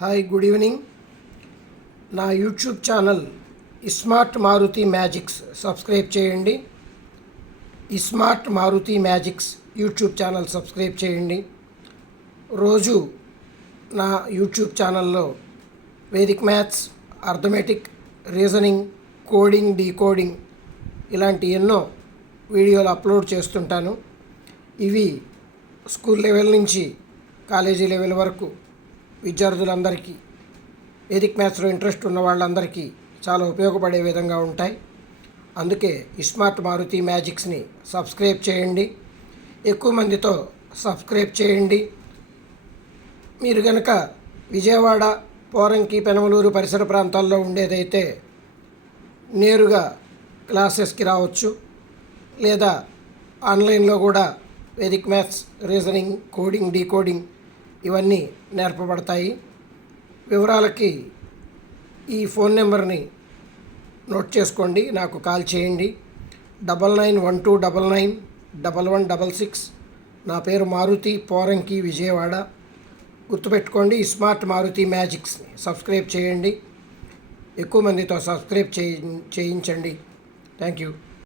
Hi, good evening. నా YouTube channel smart Maruthi magics subscribe చేయండి. Smart Maruthi magics YouTube channel subscribe చేయండి. రోజు నా యూట్యూబ్ ఛానల్లో Vedic maths, arithmetic, reasoning, coding, decoding ఇలాంటి ఎన్నో వీడియోలు అప్లోడ్ చేస్తుంటాను. ఇవి స్కూల్ లెవెల్ నుంచి కాలేజీ లెవెల్ వరకు విద్యార్థులందరికీ, వేదిక్ మ్యాథ్స్లో ఇంట్రెస్ట్ ఉన్న వాళ్ళందరికీ చాలా ఉపయోగపడే విధంగా ఉంటాయి. అందుకే స్మార్ట్ మారుతి మ్యాజిక్స్ని సబ్స్క్రైబ్ చేయండి. ఎక్కువ మందితో సబ్స్క్రైబ్ చేయండి. మీరు కనుక విజయవాడ, పోరంకి, పెనమలూరు పరిసర ప్రాంతాల్లో ఉండేదైతే నేరుగా క్లాసెస్కి రావచ్చు, లేదా ఆన్లైన్లో కూడా Vedic maths, reasoning, coding, decoding ఇవన్నీ నేర్పబడతాయి. వివరాలకి ఈ ఫోన్ నెంబర్ని నోట్ చేసుకోండి, నాకు కాల్ చేయండి. 9912991166. నా పేరు మారుతి, పోరంకి, విజయవాడ. గుర్తుపెట్టుకోండి, స్మార్ట్ మారుతి మ్యాజిక్స్ని సబ్స్క్రైబ్ చేయండి. ఎక్కువ మందితో సబ్స్క్రైబ్ చేయించండి. Thank you.